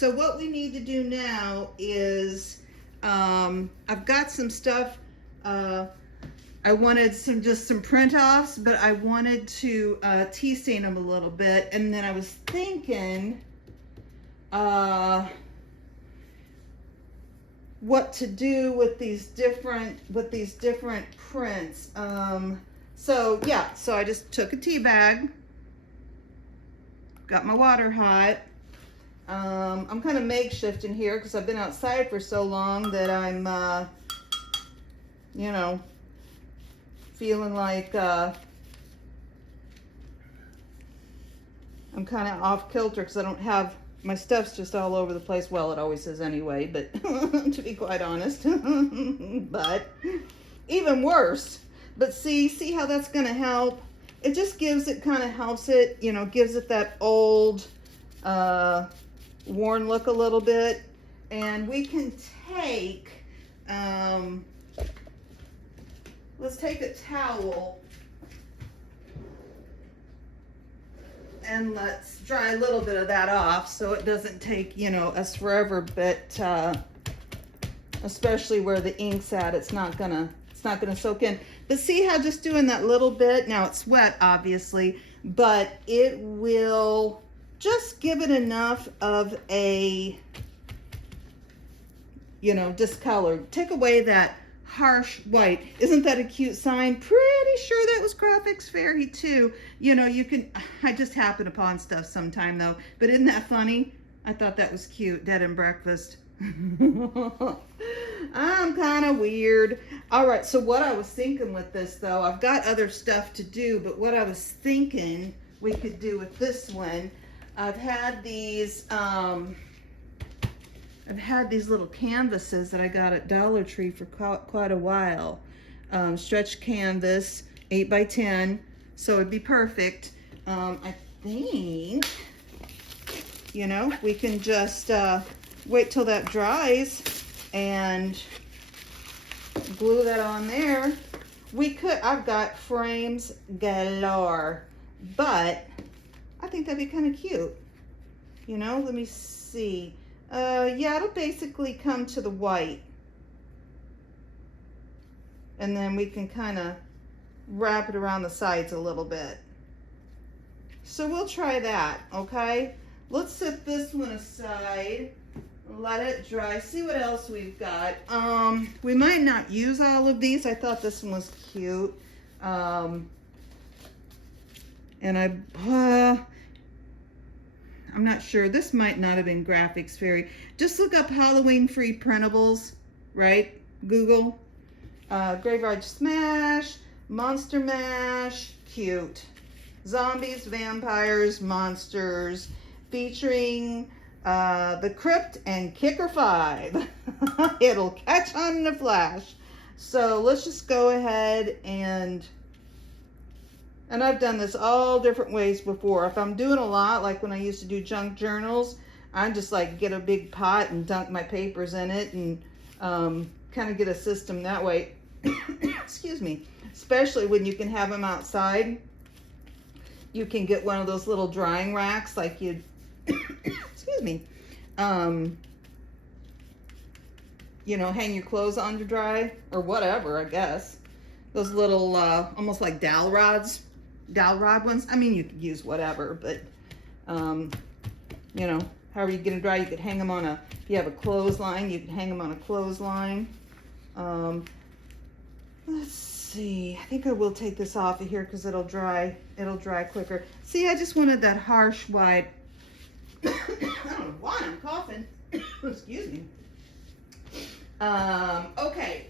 so what we need to do now is, I've got some stuff, I wanted just some print offs, but I wanted to tea stain them a little bit, and then I was thinking what to do with these different prints. So yeah, so I just took a tea bag, got my water hot. I'm kind of makeshift in here because I've been outside for so long that I'm you know, feeling like I'm kind of off kilter because I don't have, my stuff's just all over the place. Well, it always is anyway, but to be quite honest, but even worse. But see how that's going to help? It just gives it, kind of helps it, you know, gives it that old, worn look a little bit. And we can take, let's take a towel and let's dry a little bit of that off so it doesn't take, you know, us forever, but especially where the ink's at, it's not gonna soak in. But see how just doing that little bit, now it's wet obviously, but it will just give it enough of a, you know, discolor. Take away that harsh white. Isn't that a cute sign? Pretty sure that was Graphics Fairy too. You know, you can, I just happen upon stuff sometime though, but isn't that funny? I thought that was cute. Dead and breakfast. I'm kind of weird. All right, so what I was thinking with this though, I've got other stuff to do, but what I was thinking we could do with this one, I've had these little canvases that I got at Dollar Tree for quite a while. Stretch canvas, 8 by 10, so it'd be perfect. I think, you know, we can just wait till that dries and glue that on there. We could, I've got frames galore, but I think that'd be kind of cute. You know, let me see. Yeah, it'll basically come to the white. And then we can kind of wrap it around the sides a little bit. So we'll try that, okay? Let's set this one aside. Let it dry. See what else we've got. We might not use all of these. I thought this one was cute. And I'm not sure. This might not have been Graphics Fairy. Just look up Halloween free printables, right? Google. Graveyard Smash, Monster Mash, cute. Zombies, vampires, monsters, featuring the Crypt and Kicker 5. It'll catch on in a flash. So let's just go ahead and I've done this all different ways before. If I'm doing a lot, like when I used to do junk journals, I just like get a big pot and dunk my papers in it and kind of get a system that way. Excuse me. Especially when you can have them outside. You can get one of those little drying racks like you'd, excuse me, you know, hang your clothes on to dry or whatever, I guess. Those little, almost like dowel rod ones. I mean, you could use whatever, but, you know, however you get them dry, you could hang them on a, if you have a clothesline, you can hang them on a clothesline. Let's see, I think I will take this off of here because it'll dry quicker. See, I just wanted that harsh white. I don't know why I'm coughing. Excuse me. Okay,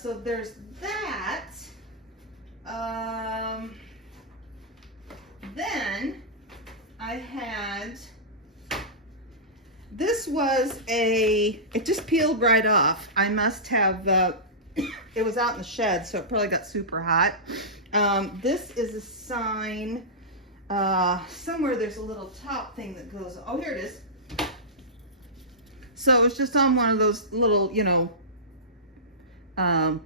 so there's that. Then I had, this was it just peeled right off. I must have, it was out in the shed, so it probably got super hot. This is a sign, somewhere there's a little top thing that goes, oh, here it is. So it's just on one of those little, you know,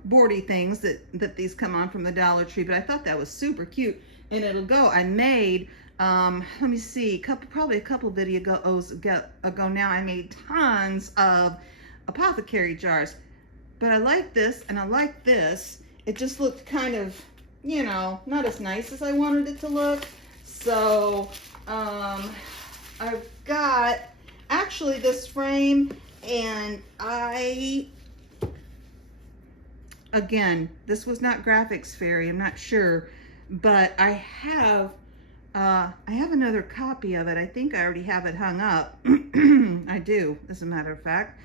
boardy things that these come on from the Dollar Tree, but I thought that was super cute. And it'll go, I made Let me see, probably a couple videos ago now, I made tons of apothecary jars. But I like this and I like this. It just looked kind of, you know, not as nice as I wanted it to look. So I've got actually this frame, and again, this was not Graphics Fairy, I'm not sure, but I have another copy of it. I think I already have it hung up. I do, as a matter of fact.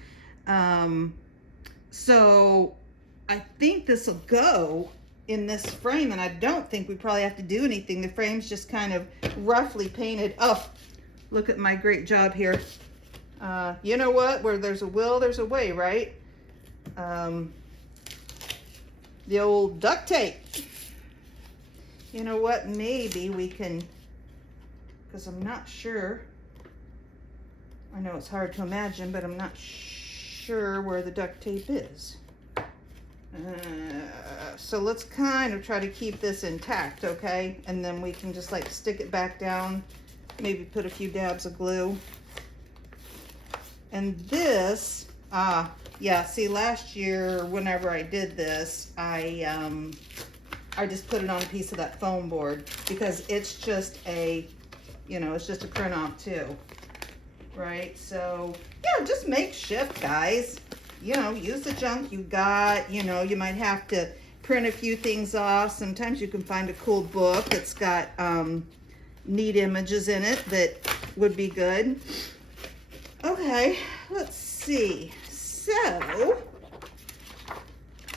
So I think this will go in this frame, and I don't think we probably have to do anything. The frame's just kind of roughly painted. Oh, look at my great job here. You know what? Where there's a will, there's a way, right? The old duct tape. You know what? Maybe we can, because I'm not sure. I know it's hard to imagine, but I'm not sure where the duct tape is. So let's kind of try to keep this intact, okay? And then we can just like stick it back down, maybe put a few dabs of glue. And this, yeah, see, last year whenever I did this, I just put it on a piece of that foam board, because it's just a, you know, it's just a print off too, right? So yeah, just makeshift, guys. You know, use the junk you got. You know, you might have to print a few things off. Sometimes you can find a cool book that's got neat images in it that would be good. Okay, let's see. So,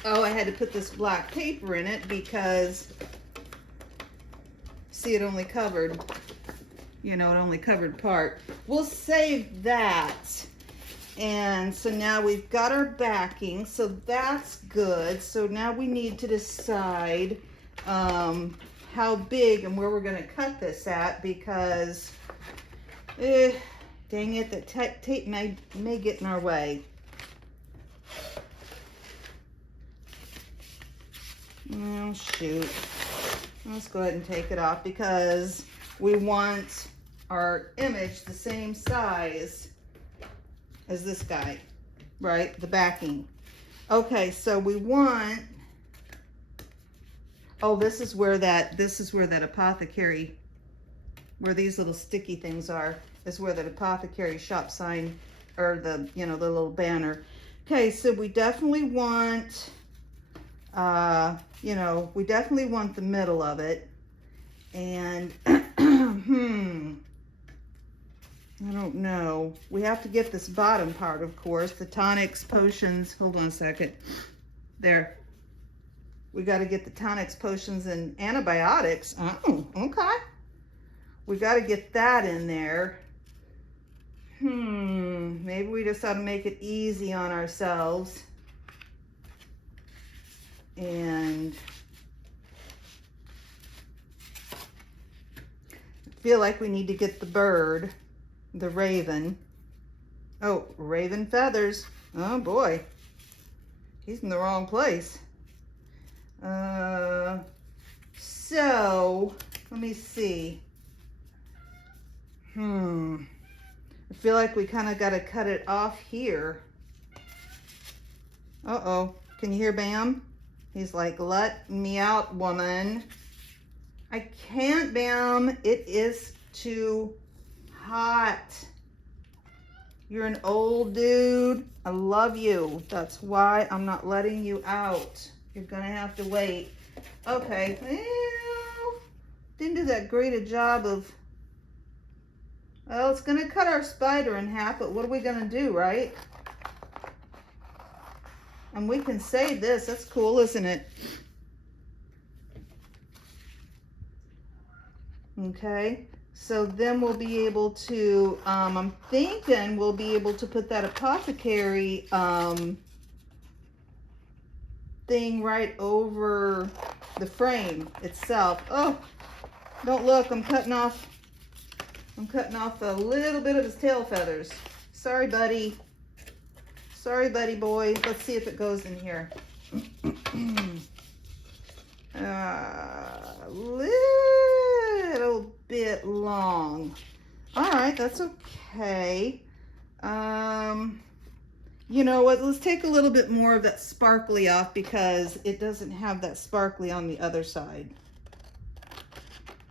oh, I had to put this black paper in it because, see, it only covered, you know, it only covered part. We'll save that. And so now we've got our backing, so that's good. So now we need to decide how big and where we're going to cut this at, because, dang it, the tape may get in our way. Oh, shoot. Let's go ahead and take it off, because we want our image the same size as this guy, right? The backing. Okay, so we want, oh, this is where that apothecary, where these little sticky things are, is where that apothecary shop sign, or the, you know, the little banner. Okay, so we definitely want, you know, we definitely want the middle of it. And I don't know. We have to get this bottom part, of course. The tonics, potions. Hold on a second. There. We got to get the tonics, potions, and antibiotics. Oh, okay. We got to get that in there. Maybe we just ought to make it easy on ourselves. And I feel like we need to get the bird. The raven. Oh, raven feathers. Oh boy. He's in the wrong place. So, let me see. I feel like we kind of got to cut it off here. Uh-oh. Can you hear Bam? He's like, let me out, woman. I can't, Bam. It is too hot. You're an old dude. I love you. That's why I'm not letting you out. You're gonna have to wait. Okay. Well, didn't do that great a job of, well, it's gonna cut our spider in half, but what are we gonna do, right? And we can save this. That's cool, isn't it? Okay. So then we'll be able to, I'm thinking we'll be able to put that apothecary thing right over the frame itself. Oh, don't look, I'm cutting off a little bit of his tail feathers. Sorry, buddy. Sorry, buddy boy. Let's see if it goes in here. Little bit long. All right, that's okay. You know what, let's take a little bit more of that sparkly off because it doesn't have that sparkly on the other side.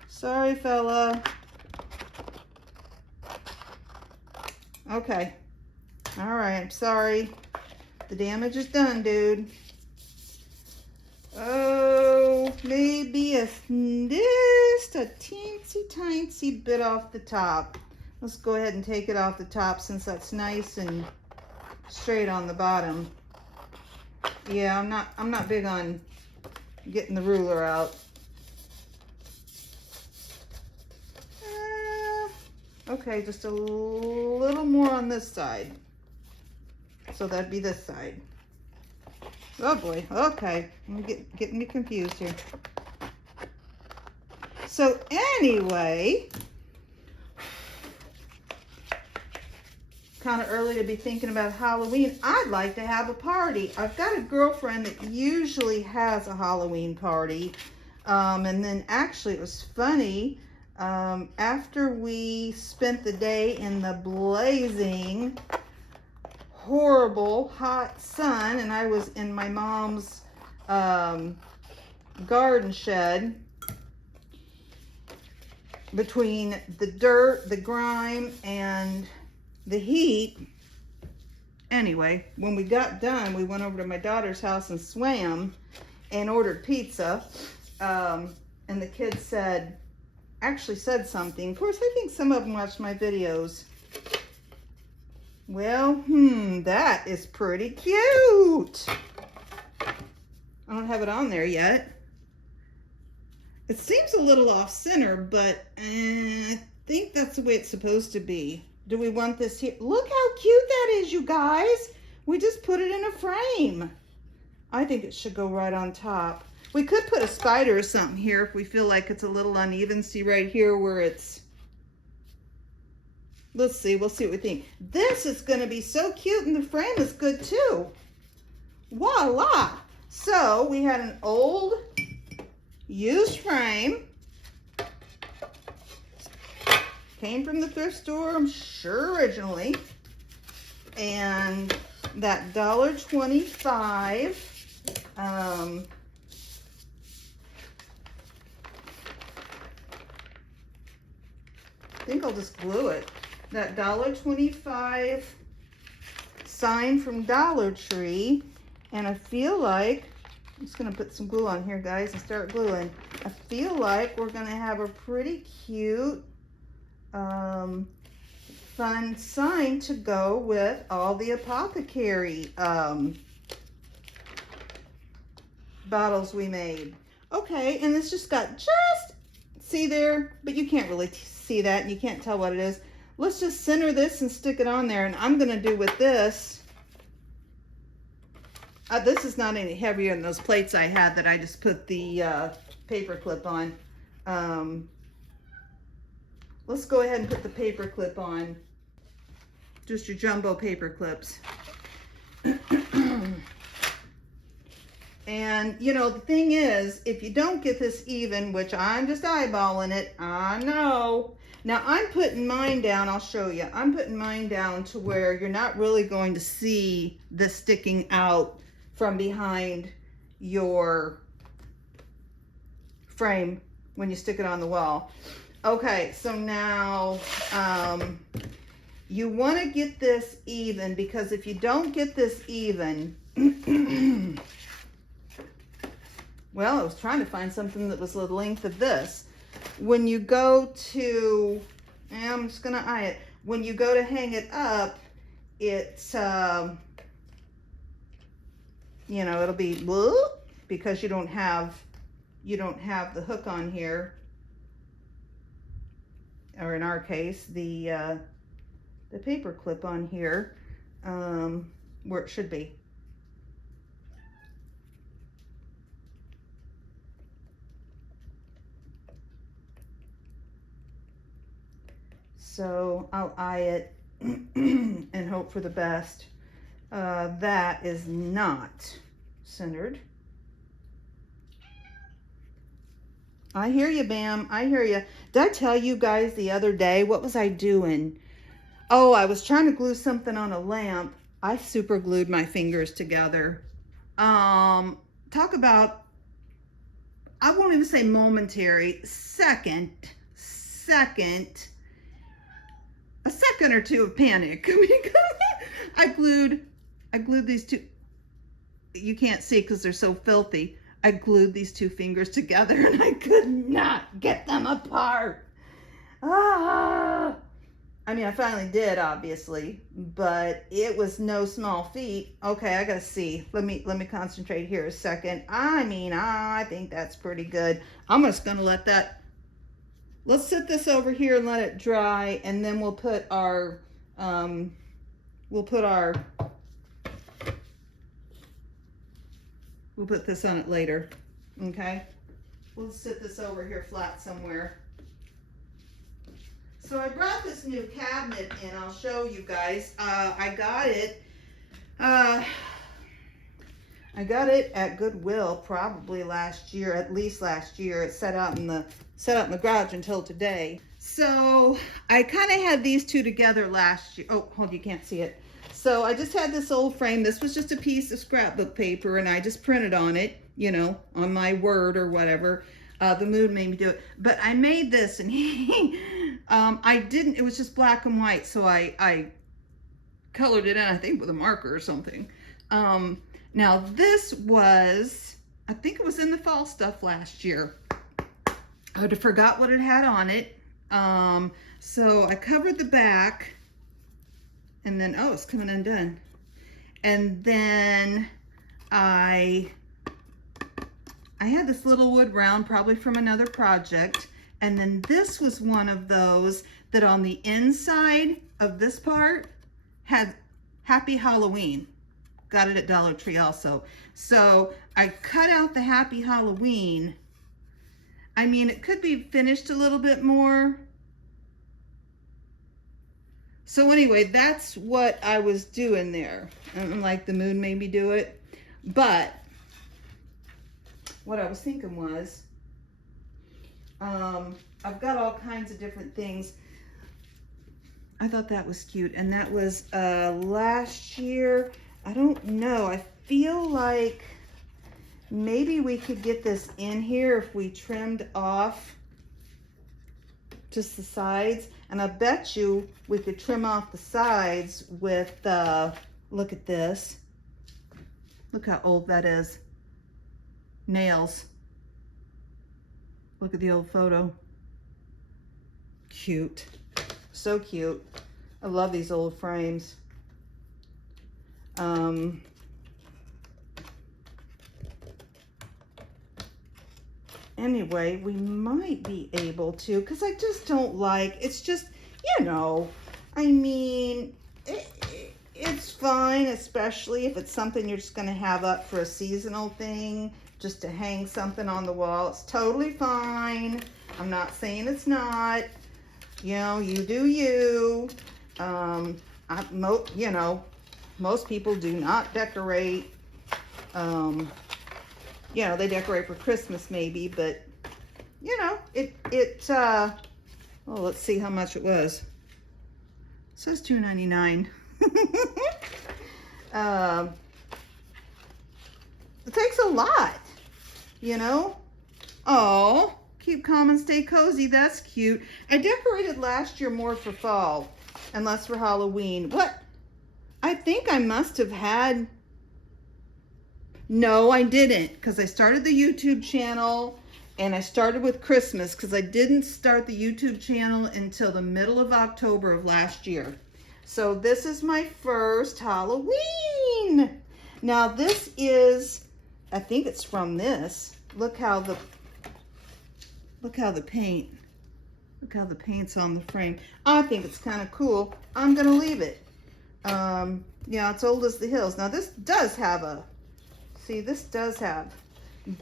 Sorry, fella. Okay. All right, I'm sorry. The damage is done, dude. Oh, maybe just a teensy bit off the top. Let's go ahead and take it off the top since that's nice and straight on the bottom. Yeah, I'm not big on getting the ruler out. Okay, just a little more on this side. So that'd be this side. Oh boy, okay. I'm getting me confused here. So anyway, kind of early to be thinking about Halloween. I'd like to have a party. I've got a girlfriend that usually has a Halloween party. And then actually it was funny. After we spent the day in the blazing, horrible, hot sun, and I was in my mom's garden shed, between the dirt, the grime, and the heat. Anyway, when we got done, we went over to my daughter's house and swam and ordered pizza. And the kids actually said something. Of course, I think some of them watched my videos. Well, that is pretty cute. I don't have it on there yet. It seems a little off center, but I think that's the way it's supposed to be. Do we want this here? Look how cute that is, you guys. We just put it in a frame. I think it should go right on top. We could put a spider or something here if we feel like it's a little uneven. See right here where it's... Let's see. We'll see what we think. This is going to be so cute, and the frame is good too. Voila! So we had an old used frame. Came from the thrift store, I'm sure, originally. And that $1.25. I think I'll just glue it. That $1.25 sign from Dollar Tree. And I feel like, I'm just going to put some glue on here, guys, and start gluing. I feel like we're going to have a pretty cute, fun sign to go with all the apothecary bottles we made. Okay, and it's just got see there, but you can't really see that, and you can't tell what it is. Let's just center this and stick it on there, and I'm going to do with this. This is not any heavier than those plates I had that I just put the paper clip on. Let's go ahead and put the paper clip on. Just your jumbo paper clips. And, you know, the thing is, if you don't get this even, which I'm just eyeballing it, I know. Now, I'm putting mine down, I'll show you. I'm putting mine down to where you're not really going to see this sticking out from behind your frame when you stick it on the wall. Okay, so now you want to get this even, because if you don't get this even, well, I was trying to find something that was the length of this. When you go to, I'm just going to eye it. When you go to hang it up, it's, you know, it'll be because you don't have the hook on here, or in our case, the paper clip on here, where it should be. So I'll eye it and hope for the best. That is not centered. I hear you, Bam. I hear you. Did I tell you guys the other day, what was I doing? Oh, I was trying to glue something on a lamp. I super glued my fingers together. Talk about, I won't even say momentary, a second or two of panic. I glued these two, you can't see because they're so filthy. I glued these two fingers together and I could not get them apart. Ah! I mean, I finally did, obviously, but it was no small feat. Okay, I gotta see. Let me concentrate here a second. I mean, I think that's pretty good. I'm just gonna let that, let's set this over here and let it dry, and then we'll put our, we'll put this on it later, okay? We'll sit this over here flat somewhere. So I brought this new cabinet in. I'll show you guys. I got it at Goodwill probably last year, at least last year. It's set out in the garage until today. So I kind of had these two together last year. Oh, hold, you can't see it. So I just had this old frame. This was just a piece of scrapbook paper, and I just printed on it, you know, on my Word or whatever. The mood made me do it. But I made this, and it was just black and white, so I colored it in, I think, with a marker or something. Now this was, I think it was in the fall stuff last year. I would have forgot what it had on it. So I covered the back, and then, oh, it's coming undone. And then I had this little wood round, probably from another project. And then this was one of those that on the inside of this part had Happy Halloween. Got it at Dollar Tree also. So I cut out the Happy Halloween. I mean, it could be finished a little bit more. So anyway, that's what I was doing there. And like the moon made me do it. But what I was thinking was, I've got all kinds of different things. I thought that was cute. And that was last year. I don't know. I feel like maybe we could get this in here if we trimmed off just the sides. And I bet you we could trim off the sides with, look at this. Look how old that is. Nails. Look at the old photo. Cute. So cute. I love these old frames. Anyway, we might be able to, because I just don't like, it's just, you know, I mean, it's fine, especially if it's something you're just going to have up for a seasonal thing, just to hang something on the wall. It's totally fine. I'm not saying it's not. You know, you do you. You know, most people do not decorate. You know, they decorate for Christmas maybe, but you know, well, let's see how much it was. It says $2.99. It takes a lot, you know. Oh, keep calm and stay cozy. That's cute. I decorated last year more for fall and less for Halloween. What? I think I must have had, no, I didn't, because I started the YouTube channel and I started with Christmas, because I didn't start the YouTube channel until the middle of October of last year. So this is my first Halloween. Now this is, I think it's from this. Look how the paint's on the frame. I think it's kind of cool. I'm gonna leave it. Yeah, it's old as the hills. Now this does have a, see, this does have,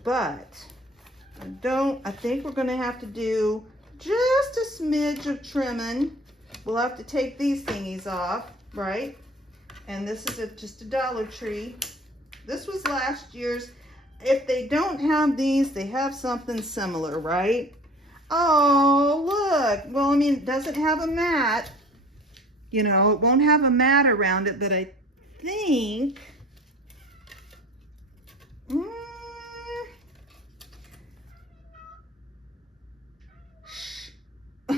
but I think we're gonna have to do just a smidge of trimming. We'll have to take these thingies off, right? And this is just a Dollar Tree. This was last year's. if they don't have these, they have something similar, right? Oh, look. Well, I mean, it doesn't have a mat. You know, it won't have a mat around it, but I think...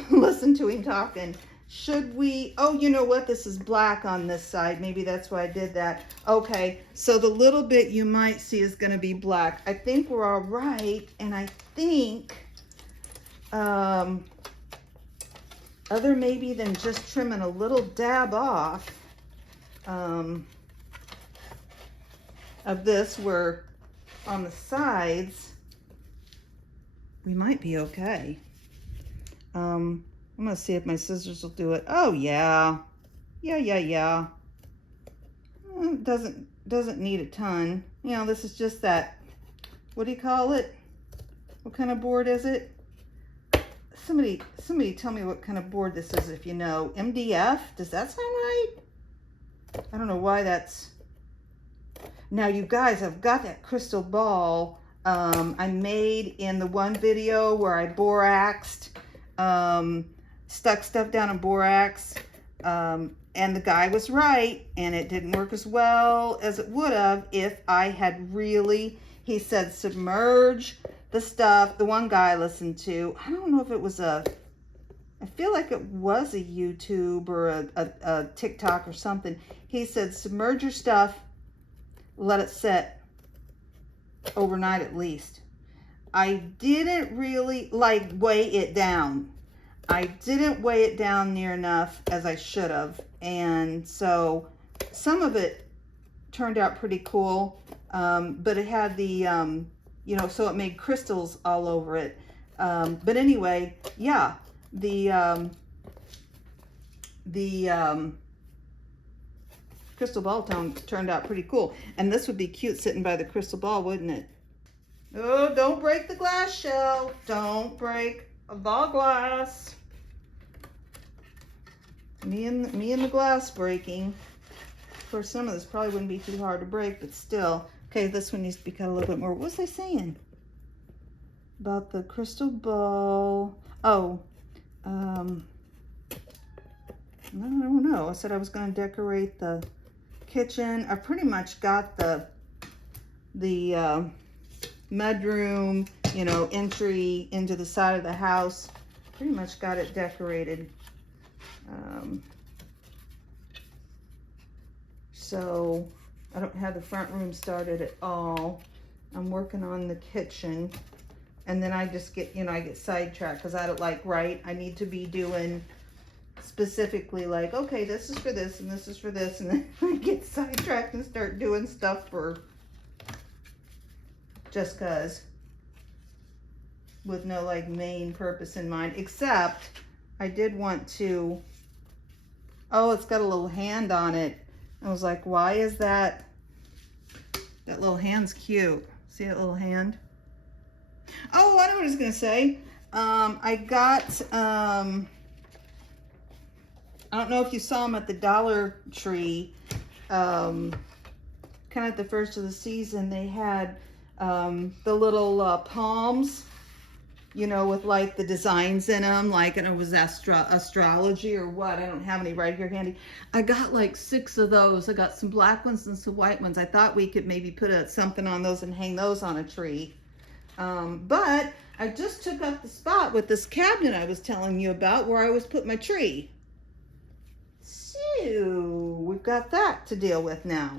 Listen to him talking. Should we, oh, you know what? This is black on this side. Maybe that's why I did that. Okay, so the little bit you might see is going to be black. I think we're all right. And I think, other maybe than just trimming a little dab off of this, where on the sides, we might be okay. I'm going to see if my scissors will do it. Oh, yeah. Yeah. It doesn't need a ton. You know, this is just that, what do you call it? What kind of board is it? Somebody tell me what kind of board this is if you know. MDF? Does that sound right? I don't know why that's... Now, you guys, I've got that crystal ball I made in the one video where I boraxed. Stuck stuff down in borax, and the guy was right, and it didn't work as well as it would have if I had really, he said submerge the stuff. The one guy I listened to, I don't know if it was I feel like it was a YouTube or a TikTok or something. He said submerge your stuff, let it sit overnight at least. I didn't really like weigh it down. I didn't weigh it down near enough as I should have. And so some of it turned out pretty cool. But it had the, you know, so it made crystals all over it. But anyway, yeah, the crystal ball turned out pretty cool. And this would be cute sitting by the crystal ball, wouldn't it? Oh, don't break the glass shell. Don't break the glass. Me and the glass breaking. Of course, some of this probably wouldn't be too hard to break, but still. Okay, this one needs to be cut a little bit more. What was I saying about the crystal ball? Oh, I don't know. I said I was going to decorate the kitchen. I pretty much got the mudroom, you know, entry into the side of the house. Pretty much got it decorated. So I don't have the front room started at all. I'm working on the kitchen, and then I just get, you know, I get sidetracked because I don't like, right, I need to be doing specifically like, okay, this is for this and this is for this, and then I get sidetracked and start doing stuff for just cause, with no like main purpose in mind. Except I did want to, oh, it's got a little hand on it. I was like, why is that? That little hand's cute. See that little hand? Oh, I know what I was gonna say. I got, I don't know if you saw them at the Dollar Tree, kind of at the first of the season. They had the little palms, you know, with like the designs in them, like, and it was astrology or what. I don't have any right here handy. I got like 6 of those. I got some black ones and some white ones. I thought we could maybe put something on those and hang those on a tree. But I just took up the spot with this cabinet I was telling you about where I was putting my tree. So we've got that to deal with now.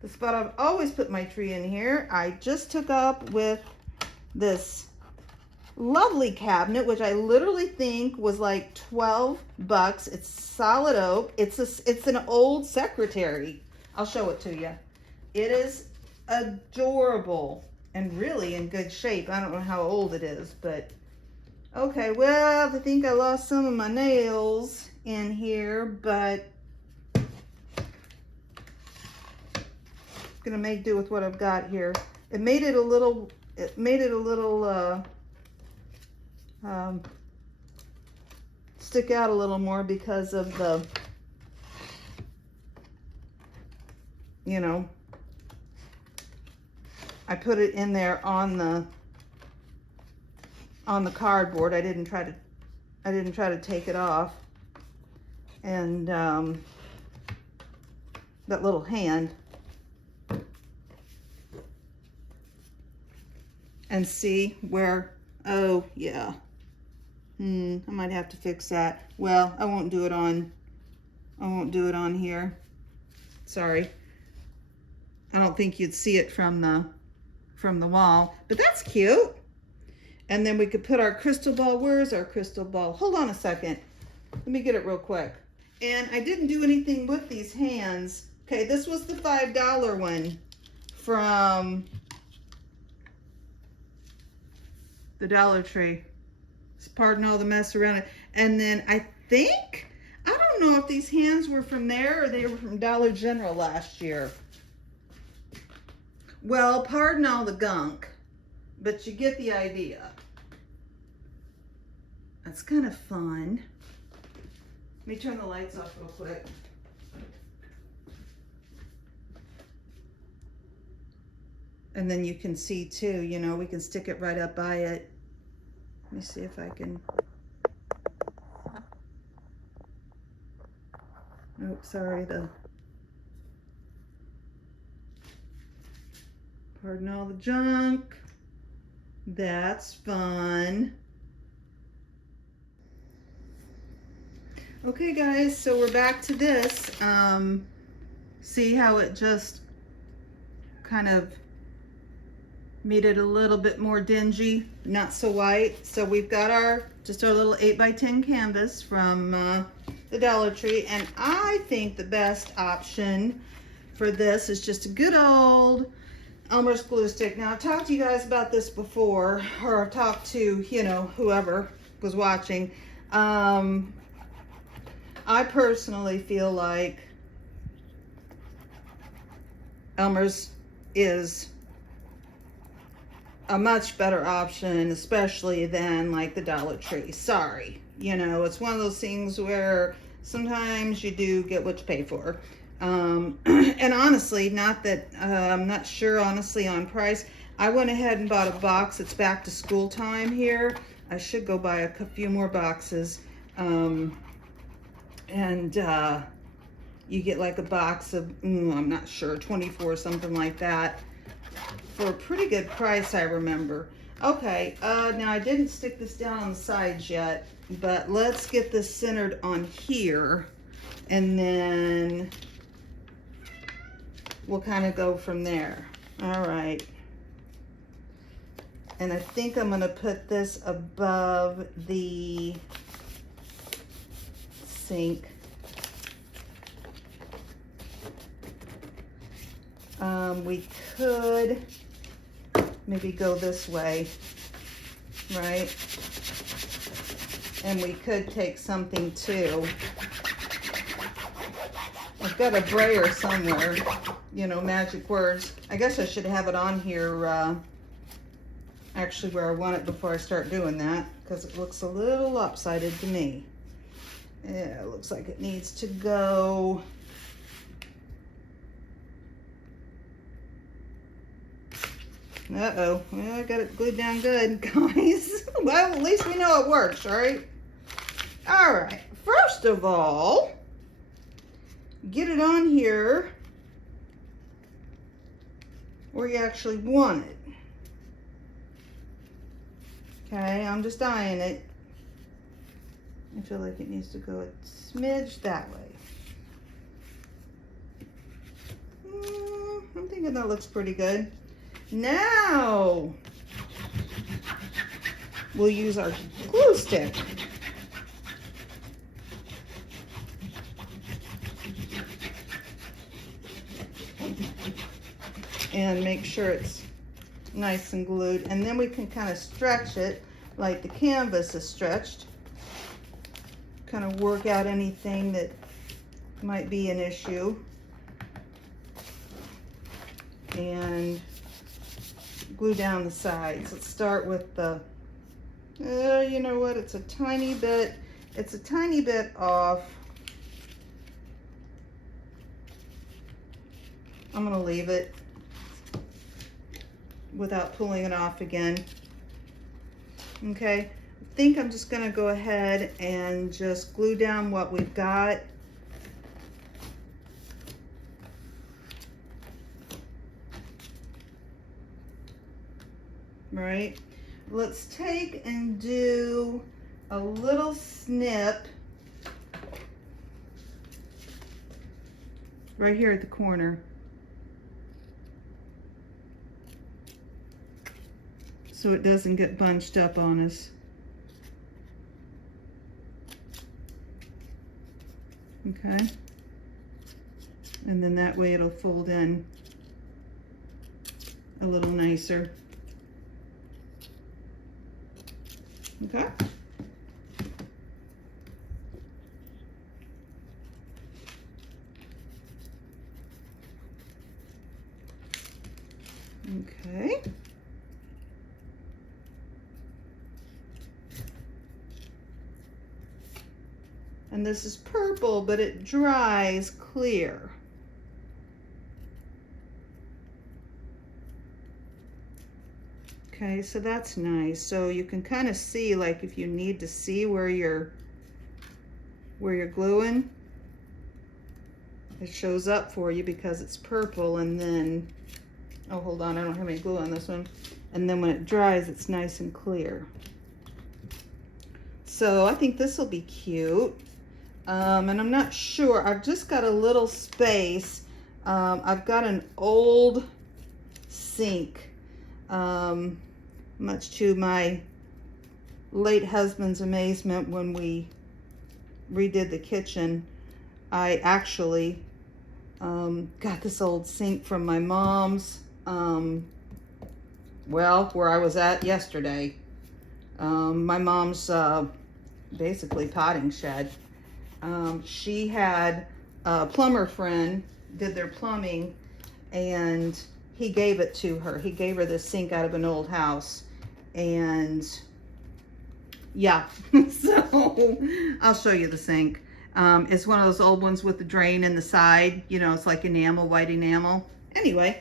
The spot I've always put my tree in here, I just took up with this lovely cabinet, which I literally think was like $12. It's solid oak. It's an old secretary. I'll show it to you. It is adorable and really in good shape. I don't know how old it is, but okay. Well, I think I lost some of my nails in here, but gonna make do with what I've got here. It made it a little stick out a little more because of the, you know, I put it in there on the cardboard. I didn't try to take it off. And that little hand. And see where, oh yeah. I might have to fix that. Well, I won't do it on here. Sorry. I don't think you'd see it from the wall, but that's cute. And then we could put our crystal ball. Where's our crystal ball? Hold on a second. Let me get it real quick. And I didn't do anything with these hands. Okay, this was the $5 one from the Dollar Tree. Pardon all the mess around it. And then I don't know if these hands were from there or they were from Dollar General last year. Well, pardon all the gunk, but you get the idea. That's kind of fun. Let me turn the lights off real quick. And then you can see too, you know, we can stick it right up by it. Let me see if I can. Oh, sorry, pardon all the junk. That's fun. Okay guys, so we're back to this. See how it just kind of made it a little bit more dingy, not so white. So we've got just our little 8x10 canvas from the Dollar Tree, and I think the best option for this is just a good old Elmer's glue stick. Now I've talked to you guys about this before, or I've talked to, you know, whoever was watching. I personally feel like Elmer's is a much better option, especially than like the Dollar Tree. Sorry, you know, it's one of those things where sometimes you do get what you pay for. And honestly, not that I'm not sure honestly on price. I went ahead and bought a box. It's back to school time here. I should go buy a few more boxes. You get like a box of, I'm not sure, 24, something like that, for a pretty good price, I remember. Okay, now I didn't stick this down on the sides yet, but let's get this centered on here, and then we'll kind of go from there. All right. And I think I'm gonna put this above the sink. We could maybe go this way, right? And we could take something too. I've got a brayer somewhere, you know, magic words. I guess I should have it on here actually where I want it before I start doing that, because it looks a little lopsided to me. Yeah, it looks like it needs to go. Uh-oh, well, I got it glued down good, guys. Well, at least we know it works, right? All right, first of all, get it on here where you actually want it. Okay, I'm just eyeing it. I feel like it needs to go a smidge that way. I'm thinking that looks pretty good. Now, we'll use our glue stick. And make sure it's nice and glued. And then we can kind of stretch it like the canvas is stretched. Kind of work out anything that might be an issue. And glue down the sides. Let's start with the, you know what, it's a tiny bit off. I'm gonna leave it. without pulling it off again. Okay, I think I'm just gonna go ahead and just glue down what we've got. Right, let's take and do a little snip right here at the corner. So it doesn't get bunched up on us. Okay. And then that way it'll fold in a little nicer. Okay. Okay. And this is purple, but it dries clear. Okay, so that's nice. So you can kind of see, like, if you need to see where you're gluing, it shows up for you because it's purple. And then, oh, hold on, I don't have any glue on this one. And then when it dries, it's nice and clear. So I think this will be cute. And I'm not sure, I've just got a little space. I've got an old sink, much to my late husband's amazement. When we redid the kitchen, I actually got this old sink from my mom's, well, where I was at yesterday. My mom's basically potting shed. She had a plumber friend, did their plumbing, and he gave it to her. He gave her this sink out of an old house. And yeah, so I'll show you the sink. It's one of those old ones with the drain in the side. You know, it's like enamel, white enamel. Anyway,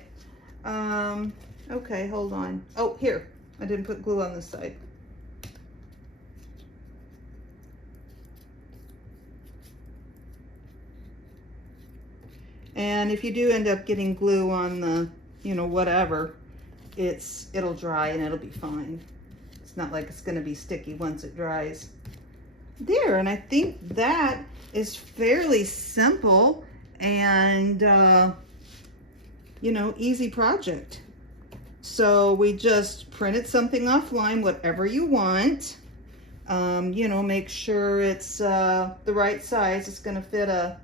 okay, hold on. Oh, here, I didn't put glue on this side. And if you do end up getting glue on the, you know, whatever, it'll dry and it'll be fine. It's not like it's gonna be sticky once it dries. There, and I think that is fairly simple and, you know, easy project. So we just printed something offline, whatever you want. You know, make sure it's the right size. It's gonna fit a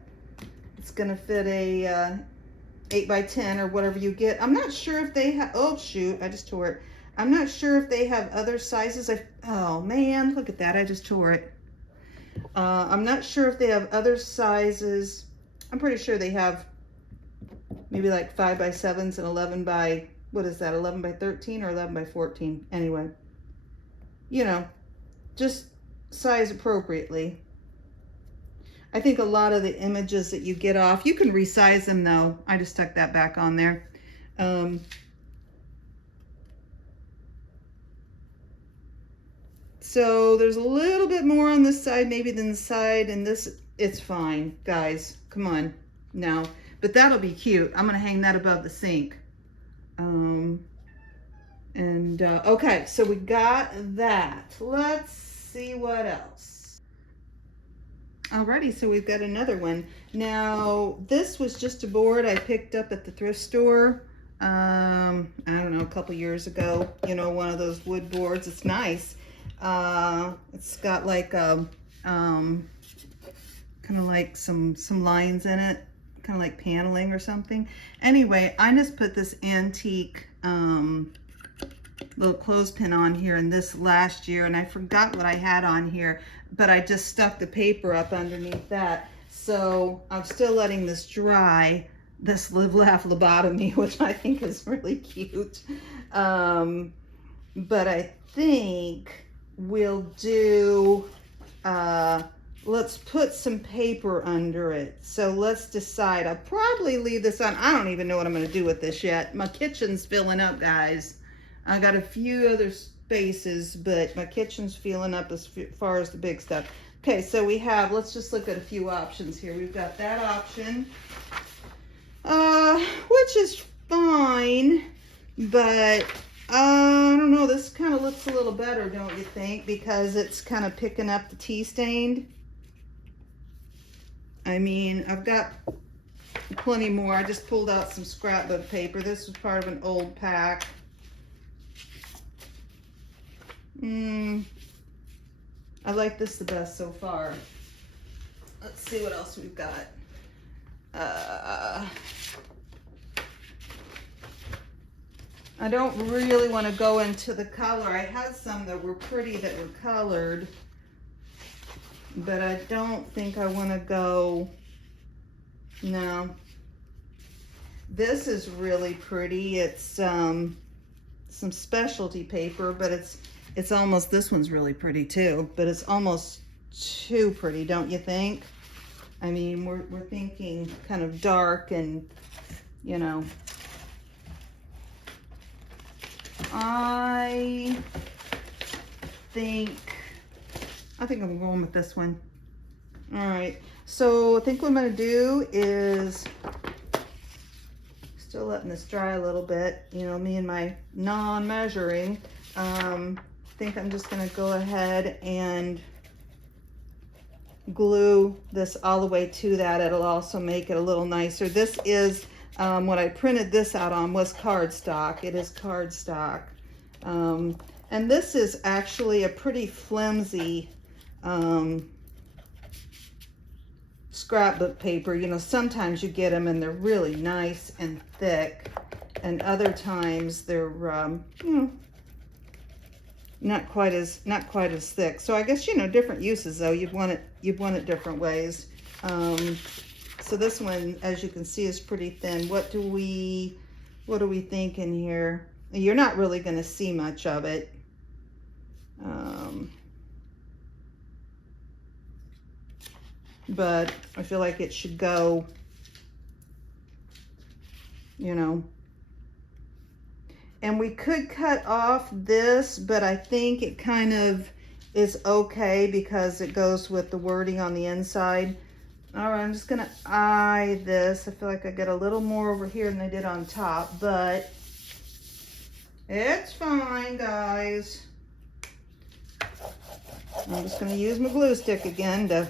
8x10 or whatever you get. I'm not sure if they have, oh shoot, I just tore it. I'm not sure if they have other sizes. Oh man, look at that, I just tore it. I'm not sure if they have other sizes. I'm pretty sure they have maybe like 5x7s and 11 by, what is that, 11 by 13 or 11 by 14? Anyway, you know, just size appropriately. I think a lot of the images that you get off, you can resize them though. I just stuck that back on there. So there's a little bit more on this side maybe than the side, and this, it's fine, guys. Come on now. But that'll be cute. I'm gonna hang that above the sink. Okay, so we got that. Let's see what else. Alrighty, so we've got another one. Now, this was just a board I picked up at the thrift store, I don't know, a couple years ago. You know, one of those wood boards. It's nice. It's got like kind of like some lines in it, kind of like paneling or something. Anyway, I just put this antique little clothespin on here in this last year, and I forgot what I had on here, but I just stuck the paper up underneath that. So I'm still letting this dry, this Live Laugh Lobotomy, which I think is really cute. But I think we'll do, let's put some paper under it. So let's decide. I'll probably leave this on. I don't even know what I'm going to do with this yet. My kitchen's filling up, guys. I got a few other spaces, but my kitchen's filling up as far as the big stuff. Okay, so we have, let's just look at a few options here. We've got that option, which is fine, but I don't know, this kind of looks a little better, don't you think? Because it's kind of picking up the tea stained. I mean, I've got plenty more. I just pulled out some scrapbook paper. This was part of an old pack. I like this the best so far. Let's see what else we've got. I don't really want to go into the color. I had some that were pretty that were colored, but I don't think I want to go, no. This is really pretty. It's some specialty paper, but it's almost, this one's really pretty too, but it's almost too pretty, don't you think? I mean, we're thinking kind of dark and, you know. I think I'm going with this one. All right, so I think what I'm gonna do is, still letting this dry a little bit, you know, me and my non-measuring. I think I'm just gonna go ahead and glue this all the way to that. It'll also make it a little nicer. This is what I printed this out on was cardstock. It is cardstock. And this is actually a pretty flimsy scrapbook paper. You know, sometimes you get them and they're really nice and thick, and other times they're you know, not quite as thick. So I guess, you know, different uses though. You'd want it different ways. So this one, as you can see, is pretty thin. What do we think in here? You're not really going to see much of it. But I feel like it should go, you know. And we could cut off this, but I think it kind of is okay because it goes with the wording on the inside. All right, I'm just gonna eye this. I feel like I get a little more over here than I did on top, but it's fine, guys. I'm just gonna use my glue stick again to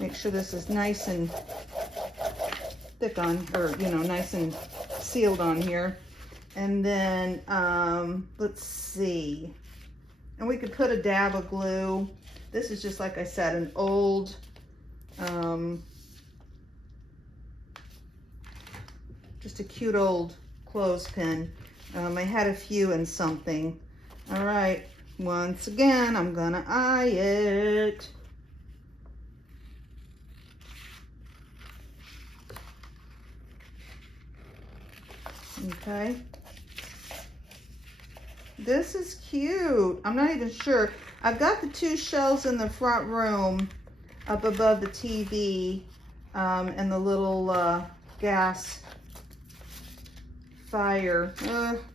make sure this is nice and thick on, or, you know, nice and sealed on here. And then, let's see. And we could put a dab of glue. This is just, like I said, an old, just a cute old clothespin. I had a few in something. All right, once again, I'm gonna eye it. Okay. This is cute. I'm not even sure. I've got the two shelves in the front room up above the TV, and the little gas fire.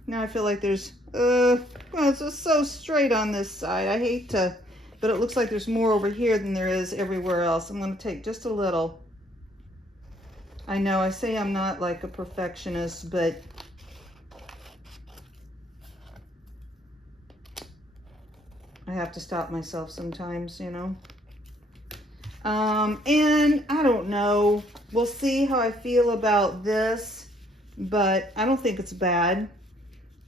Now I feel like there's, well, it's just so straight on this side. I hate to, but it looks like there's more over here than there is everywhere else. I'm going to take just a little. I know I say I'm not like a perfectionist, but I have to stop myself sometimes, you know. And I don't know. We'll see how I feel about this, but I don't think it's bad.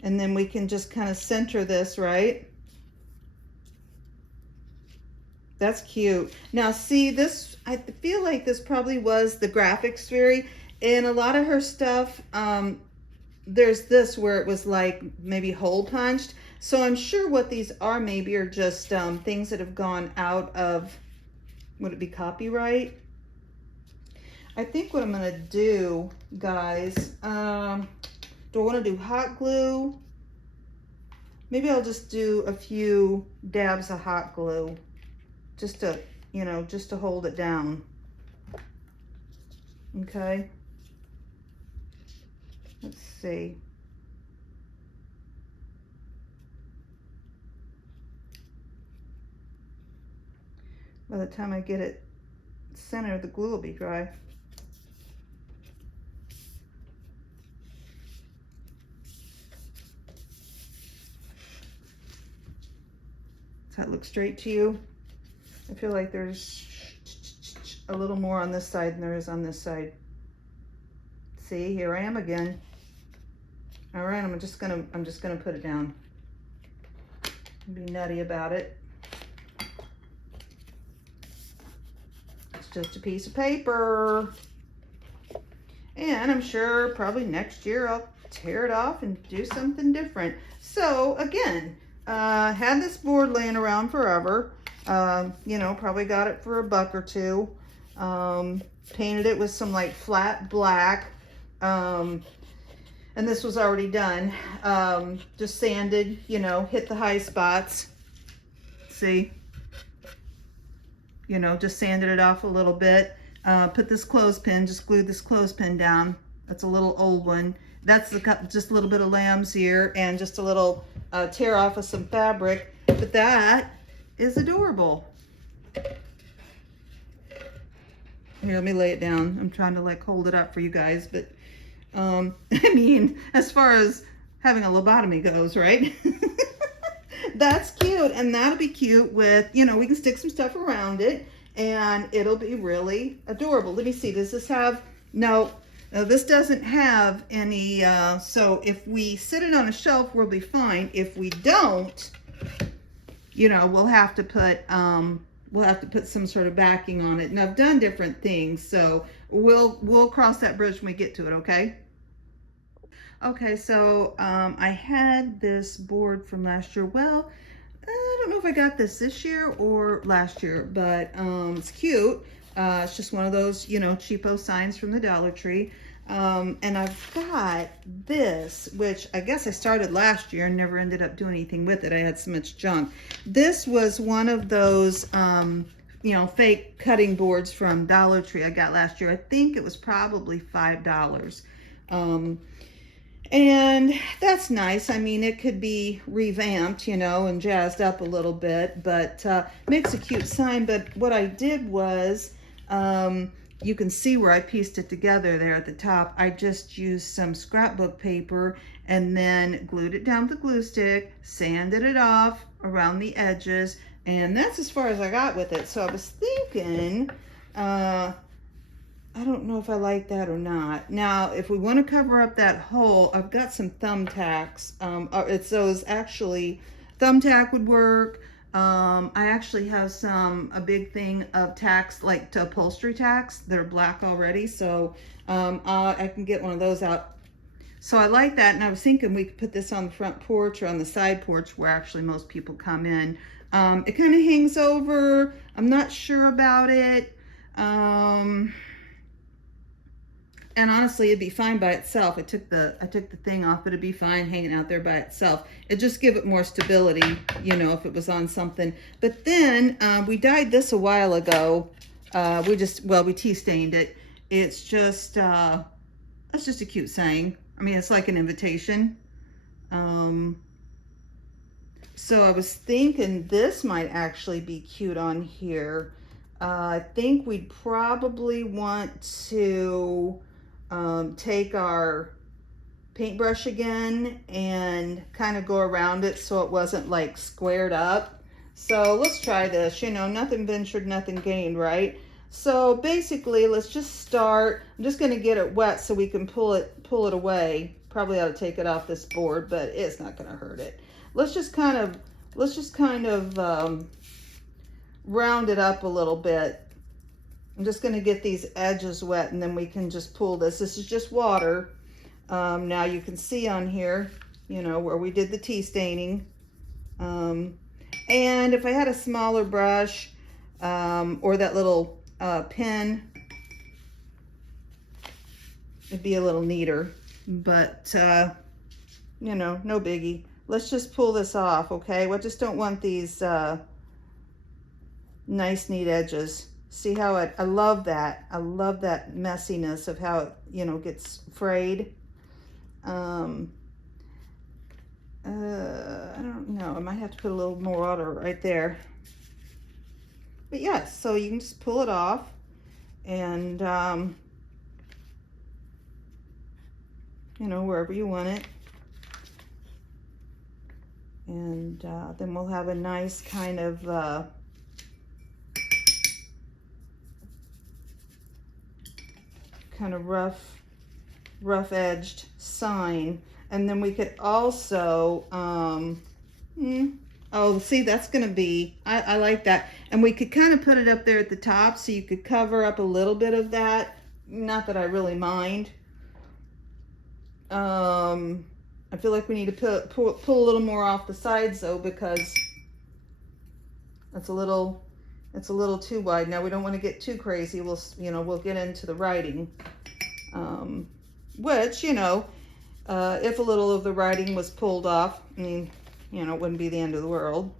And then we can just kind of center this, right? That's cute. Now see this, I feel like this probably was the graphics fairy. In a lot of her stuff, there's this where it was like maybe hole punched. So I'm sure what these are maybe are just things that have gone out of, would it be copyright? I think what I'm gonna do, guys, do I wanna do hot glue? Maybe I'll just do a few dabs of hot glue just to, you know, just to hold it down. Okay. Let's see. By the time I get it centered, the glue will be dry. Does that look straight to you? I feel like there's a little more on this side than there is on this side. See, here I am again. All right, I'm just gonna put it down. Be nutty about it. It's just a piece of paper. And I'm sure probably next year I'll tear it off and do something different. So again, had this board laying around forever. You know, probably got it for $1 or $2. Painted it with some like flat black. And this was already done. Just sanded, you know, hit the high spots. See? You know, just sanded it off a little bit. Put this clothespin, just glued this clothespin down. That's a little old one. That's just a little bit of lamb's ear and just a little tear off of some fabric. But that is adorable. Here, let me lay it down. I'm trying to like hold it up for you guys, but I mean, as far as having a lobotomy goes, right? That's cute, and that'll be cute with, you know, we can stick some stuff around it, and it'll be really adorable. Let me see, does this have, no, this doesn't have any, so if we sit it on a shelf, we'll be fine. If we don't, you know, we'll have to put some sort of backing on it. And I've done different things, so we'll cross that bridge when we get to it, okay? Okay, so I had this board from last year. Well, I don't know if I got this year or last year, but it's cute. It's just one of those, you know, cheapo signs from the Dollar Tree. And I've got this, which I guess I started last year and never ended up doing anything with it. I had so much junk. This was one of those, you know, fake cutting boards from Dollar Tree I got last year. I think it was probably $5. And that's nice. I mean, it could be revamped, you know, and jazzed up a little bit, but makes a cute sign. But what I did was, you can see where I pieced it together there at the top. I just used some scrapbook paper and then glued it down with the glue stick, sanded it off around the edges, and that's as far as I got with it. So I was thinking, I don't know if I like that or not. Now, if we want to cover up that hole, I've got some thumbtacks. It's those actually, thumbtack would work. I actually have a big thing of tacks, like to upholstery tacks. They're black already, so I can get one of those out. So I like that, and I was thinking we could put this on the front porch or on the side porch where actually most people come in. It kind of hangs over. I'm not sure about it. And honestly, it'd be fine by itself. I took the thing off, but it'd be fine hanging out there by itself. It'd just give it more stability, you know, if it was on something. But then we dyed this a while ago. We tea stained it. It's just a cute saying. I mean, it's like an invitation. So I was thinking this might actually be cute on here. I think we'd probably want to take our paintbrush again and kind of go around it so it wasn't like squared up. So let's try this. You know, nothing ventured, nothing gained, right? So basically, let's just start. I'm just going to get it wet so we can pull it away. Probably ought to take it off this board, but it's not going to hurt it. Let's just kind of round it up a little bit. I'm just going to get these edges wet, and then we can just pull this. This is just water. Now you can see on here, you know, where we did the tea staining. And if I had a smaller brush or that little pen, it'd be a little neater. But, you know, no biggie. Let's just pull this off, okay? I just don't want these nice, neat edges. See how I love that. I love that messiness of how it, you know, gets frayed. I don't know. I might have to put a little more water right there. But yes, so you can just pull it off and, you know, wherever you want it. And then we'll have a nice kind of rough edged sign. And then we could also oh, see, that's gonna be, I like that. And we could kind of put it up there at the top so you could cover up a little bit of that. Not that I really mind. I feel like we need to pull a little more off the sides though, because it's a little too wide. Now we don't want to get too crazy. We'll get into the writing, which, you know, if a little of the writing was pulled off, I mean, you know, it wouldn't be the end of the world.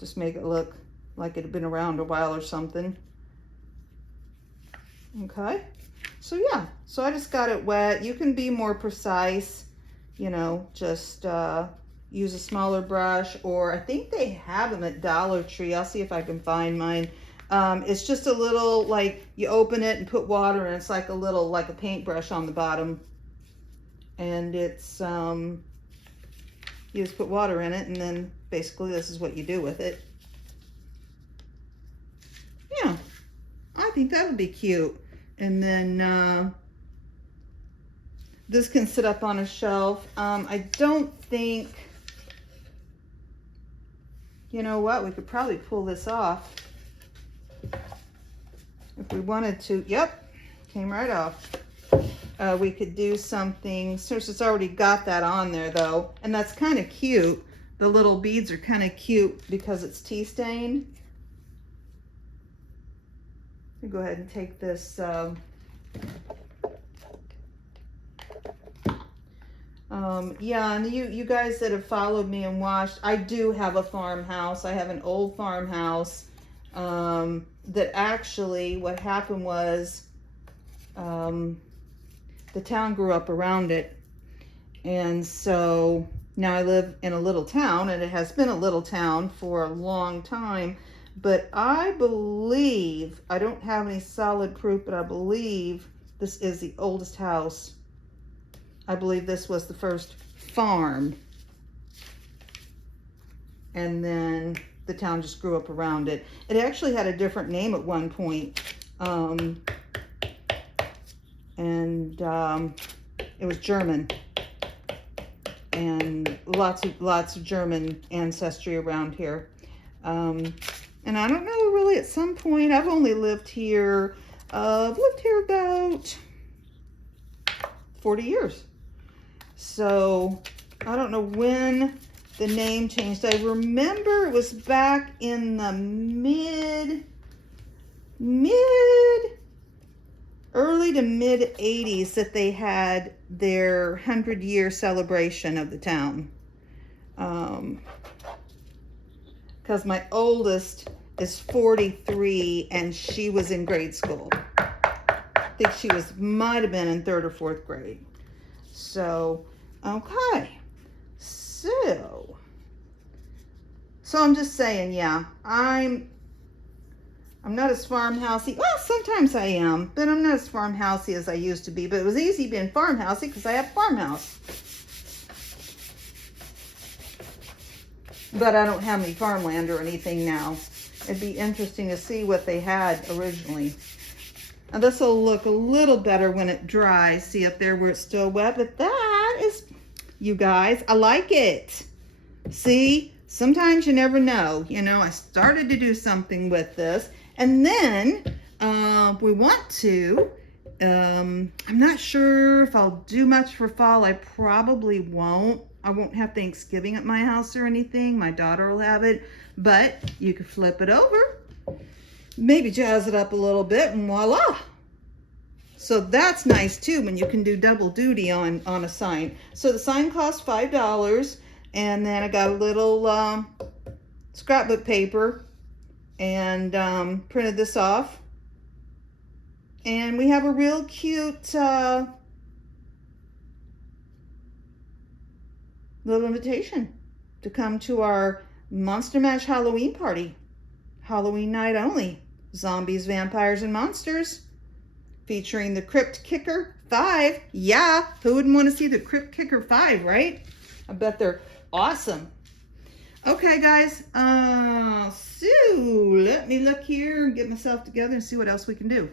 Just make it look like it had been around a while or something. Okay. So yeah, so I just got it wet. You can be more precise, you know, just use a smaller brush, or I think they have them at Dollar Tree. I'll see if I can find mine. It's just a little, like, you open it and put water and it's like a paintbrush on the bottom. And it's, you just put water in it, and then basically this is what you do with it. Yeah, I think that would be cute. And then this can sit up on a shelf. I don't think, you know what, we could probably pull this off if we wanted to. Yep, came right off. We could do something, since it's already got that on there though, and that's kind of cute. The little beads are kind of cute because it's tea stained. Go ahead and take this yeah, and you guys that have followed me and watched, I do have a farmhouse. I have an old farmhouse that actually, what happened was, the town grew up around it, and so now I live in a little town, and it has been a little town for a long time. But I believe, I don't have any solid proof, but I believe this is the oldest house. I believe this was the first farm. And then the town just grew up around it. It actually had a different name at one point. It was German. And lots of German ancestry around here. And I don't know, really, at some point, I've only lived here, about 40 years. So I don't know when the name changed. I remember it was back in the early to mid 80s that they had their 100-year celebration of the town. Because my oldest is 43 and she was in grade school. I think she might have been in 3rd or 4th grade. So, okay. So I'm just saying, yeah, I'm not as farmhousey. Well, sometimes I am, but I'm not as farmhousey as I used to be. But it was easy being farmhousey because I have a farmhouse. But I don't have any farmland or anything now. It'd be interesting to see what they had originally. Now this will look a little better when it dries. See up there where it's still wet, but that is, you guys, I like it. See, sometimes you never know. You know, I started to do something with this, and then we want to, I'm not sure if I'll do much for fall. I probably won't. I won't have Thanksgiving at my house or anything. My daughter will have it, but you could flip it over, maybe jazz it up a little bit, and voila. So that's nice too, when you can do double duty on a sign. So the sign costs $5, and then I got a little scrapbook paper and printed this off. And we have a real cute little invitation to come to our Monster Mash Halloween party. Halloween night only. Zombies, vampires, and monsters. Featuring the Crypt Kicker 5. Yeah, who wouldn't want to see the Crypt Kicker 5, right? I bet they're awesome. Okay, guys. So let me look here and get myself together and see what else we can do.